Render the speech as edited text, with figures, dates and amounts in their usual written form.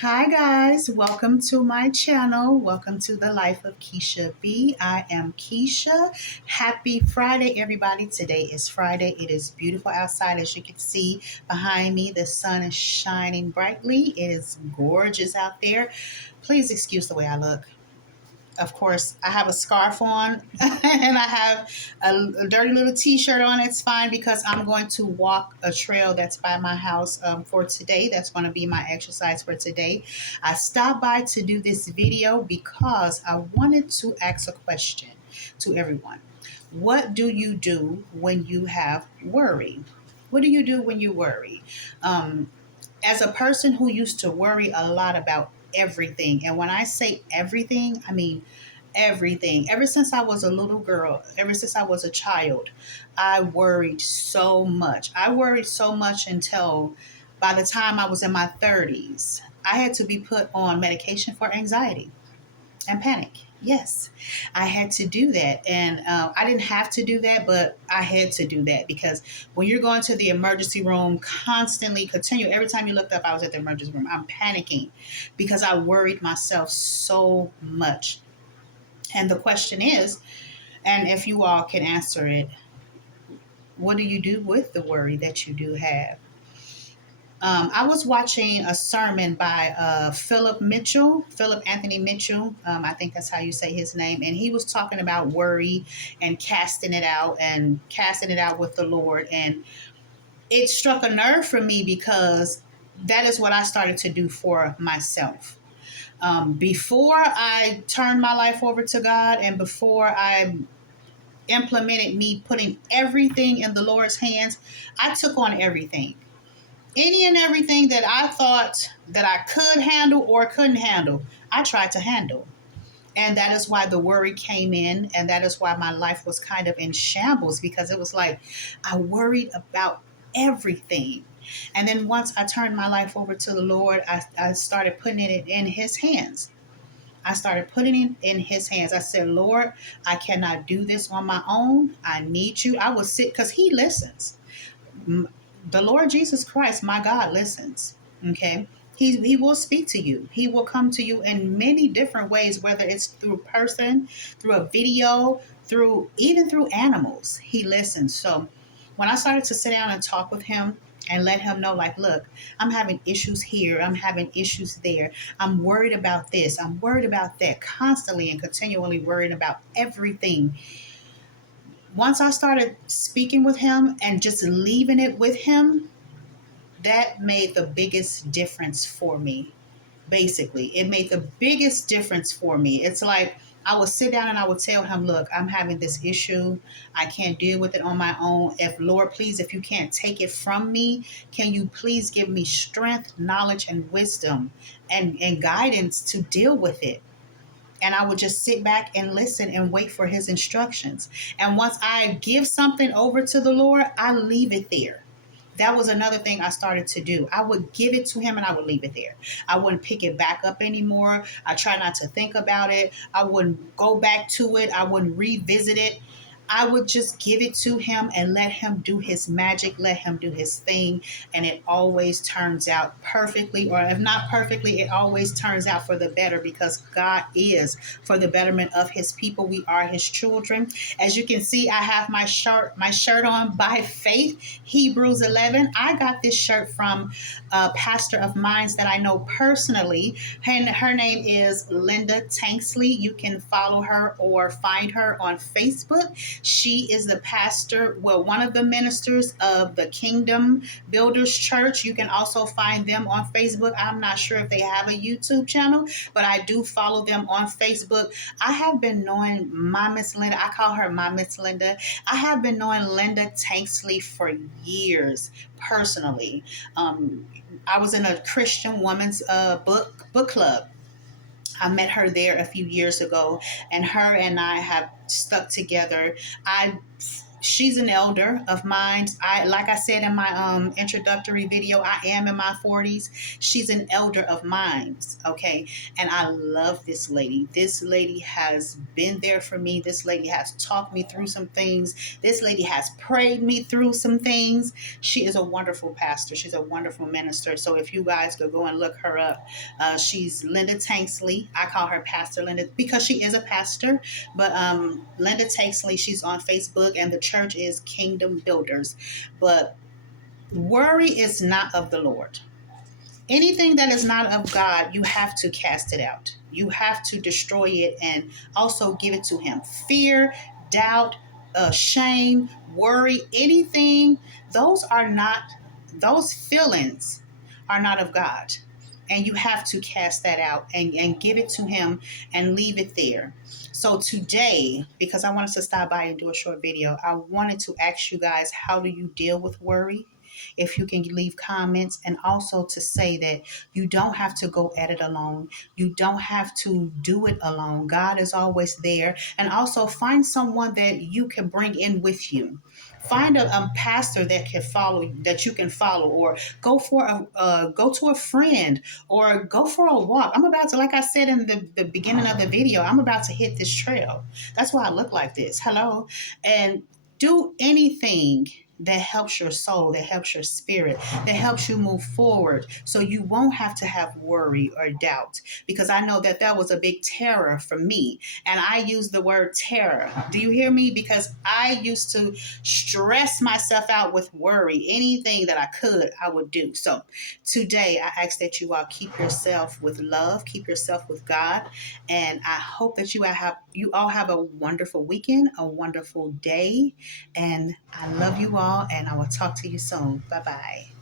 Hi guys, welcome to my channel. Welcome to the life of Keisha B. I am Keisha. Happy Friday, everybody. Today is Friday. It is beautiful outside. As you can see behind me, the sun is shining brightly. It is gorgeous out there. Please excuse the way I look. Of course, I have a scarf on and I have a dirty little t-shirt on. It's fine because I'm going to walk a trail that's by my house for today. That's going to be my exercise for today. I stopped by to do this video because I wanted to ask a question to everyone. What do you do when you have worry? What do you do when you worry? As a person who used to worry a lot about everything, and when I say everything, I mean everything. Ever since I was a little girl, ever since I was a child, I worried so much. I worried so much until by the time I was in my 30s, I had to be put on medication for anxiety and panic. Yes, I had to do that. And I didn't have to do that, but I had to do that because when you're going to the emergency room constantly, every time you looked up, I was at the emergency room. I'm panicking because I worried myself so much. And the question is, and if you all can answer it, what do you do with the worry that you do have? I was watching a sermon by Philip Anthony Mitchell. I think that's how you say his name. And he was talking about worry and casting it out with the Lord. And it struck a nerve for me because that is what I started to do for myself. Before I turned my life over to God and before I implemented me putting everything in the Lord's hands, I took on everything. Any and everything that I thought that I could handle or couldn't handle, I tried to handle. And that is why the worry came in. And that is why my life was kind of in shambles because it was like I worried about everything. And then once I turned my life over to the Lord, I started putting it in His hands. I started putting it in His hands. I said, Lord, I cannot do this on my own. I need you. I will sit because He listens. The Lord Jesus Christ, my God, listens. Okay. He will speak to you. He will come to you in many different ways, whether it's through person, through a video, through animals. He listens. So when I started to sit down and talk with him and let him know, like, look, I'm having issues here, I'm having issues there, I'm worried about this, I'm worried about that, constantly and continually worried about everything. Once I started speaking with him and just leaving it with him, that made the biggest difference for me. Basically, it made the biggest difference for me. It's like I would sit down and I would tell him, look, I'm having this issue. I can't deal with it on my own. If Lord, please, if you can't take it from me, can you please give me strength, knowledge, and wisdom and guidance to deal with it? And I would just sit back and listen and wait for his instructions. And once I give something over to the Lord, I leave it there. That was another thing I started to do. I would give it to him and I would leave it there. I wouldn't pick it back up anymore. I try not to think about it. I wouldn't go back to it. I wouldn't revisit it. I would just give it to him and let him do his magic, let him do his thing. And it always turns out perfectly, or if not perfectly, it always turns out for the better because God is for the betterment of his people. We are his children. As you can see, I have my shirt on by faith, Hebrews 11. I got this shirt from a pastor of mine that I know personally. And her name is Linda Tanksley. You can follow her or find her on Facebook. She is the pastor, well, one of the ministers of the Kingdom Builders Church. You can also find them on Facebook. I'm not sure if they have a YouTube channel, but I do follow them on Facebook. I have been knowing my Miss Linda. I call her my Miss Linda. I have been knowing Linda Tanksley for years personally. I was in a Christian woman's book club. I met her there a few years ago, and her and I have stuck together. I She's an elder of mine. Like I said in my introductory video, I am in my 40s. She's an elder of mine, okay? And I love this lady. This lady has been there for me. This lady has talked me through some things. This lady has prayed me through some things. She is a wonderful pastor. She's a wonderful minister. So if you guys could go and look her up, she's Linda Tanksley. I call her Pastor Linda because she is a pastor. But Linda Tanksley, she's on Facebook, and the church is Kingdom Builders. But worry is not of the Lord. Anything that is not of God, you have to cast it out. You have to destroy it and also give it to Him. Fear, doubt, shame, worry, anything, those are not, those feelings are not of God. And you have to cast that out and give it to Him and leave it there. So today, because I wanted to stop by and do a short video, I wanted to ask you guys, how do you deal with worry? If you can leave comments, and also to say that you don't have to go at it alone. You don't have to do it alone. God is always there. And also find someone that you can bring in with you. Find a pastor that can follow, that you can follow, or go to a friend, or go for a walk. I'm about to, like I said in the beginning of the video, I'm about to hit this trail. That's why I look like this. Hello. And do anything that helps your soul, that helps your spirit, that helps you move forward, so you won't have to have worry or doubt. Because I know that that was a big terror for me. And I use the word terror. Do you hear me? Because I used to stress myself out with worry. Anything that I could, I would do. So today, I ask that you all keep yourself with love, keep yourself with God. And I hope that you all have a wonderful weekend, a wonderful day. And I love you all, and I will talk to you soon. Bye bye.